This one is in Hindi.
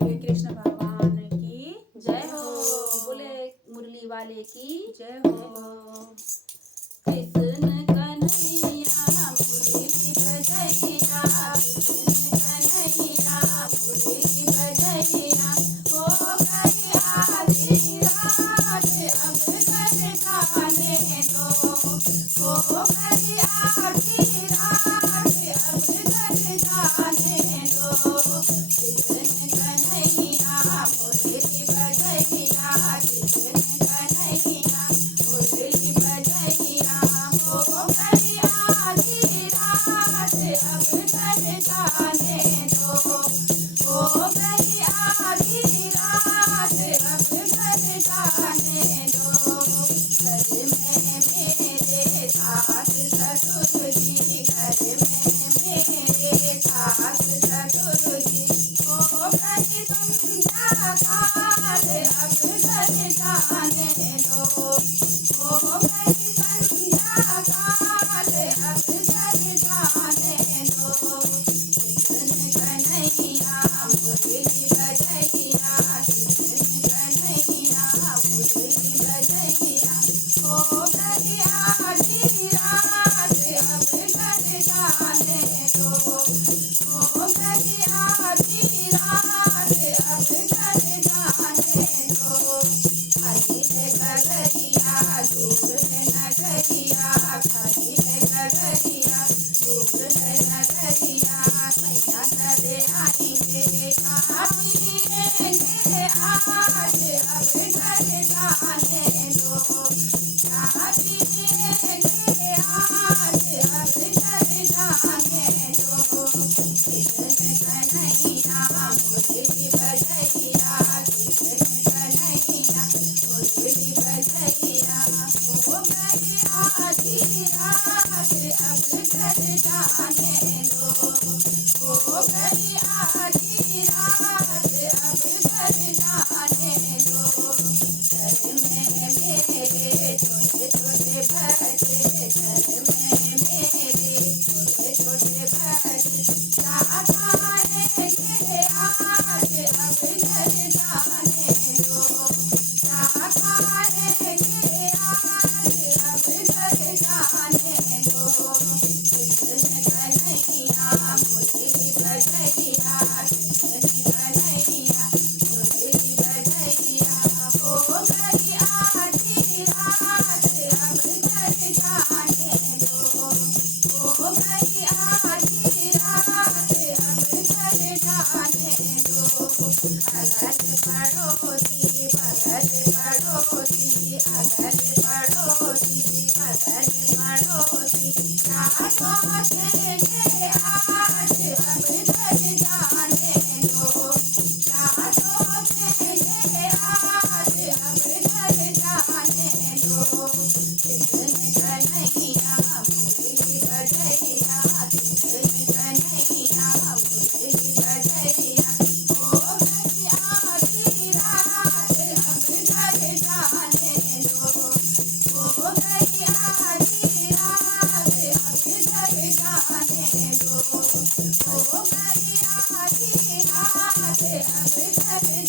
बोले कृष्ण भगवान की जय हो। बोले मुरली वाले की जय हो। कृष्ण कन्हैया मुरली बजैया, कृष्ण कन्हैया मुरली बजैया। हो गई आधी रात अब घर जाने दो, हो गई आधी रात अब घर जाने दो। कृष्ण कन्हैया मुरली बजैया, कृष्ण कन्हैया मुरली बजैया। हो गई आधी रात अब घर जाने दो, हो गई आधी रात अब घर जाने दो। घर में मेरे सास ससुर जी, घर में मेरे सास ससुर जी। हो गई संध्या काल अब घर जाने दो, हो गई संध्या काल अब घर जाने दो। कृष्ण कन्हैया मुरली बजैया, कृष्ण कन्हैया मुरली बजैया। हो गई आधी रात अब घर जाने दो, हो गई आधी रात अब घर जाने दो। खाली है गगरिया दूर है नगरिया, खाली है गगरिया दूर है नगरिया। सैया करे आएंगे कहाँ पिएंगे आज अब घर जाने दो, कहाँ पिएंगे आज अब घर जाने दो। कृष्ण कन्हैया मुरली बजैया, कृष्ण कन्हैया मुरली बजैया। हो गई आधी रात अब घर जाने दो, हो गई आधी रात अब घर जाने दो। घर में मेरे छोटे छोटे बच्चे, घर में मेरे छोटे छोटे बच्चे। क्या खाएंगे आज अब घर जाने दो, क्या खाएंगे आज अब घर जाने दो। कृष्ण कन्हैया मुरली बजैया, कृष्ण कन्हैया मुरली बजैया। हो गई आधी रात अब घर जाने दो, हो गई आधी रात अब घर जाने दो। अगल पड़ोसी बगल पड़ोसी, अगल पड़ोसी बगल पड़ोसी। क्या सोचेंगे आज अब घर जाने दो, क्या सोचेंगे आज अब घर जाने दो। कृष्ण कन्हैया मुरली बजैया, कृष्ण कन्हैया मुरली बजैया। हो गई आधी रात अब घर जाने दो, हो गई आधी रात अब घर जाने दो, हो गई आधी रात अब घर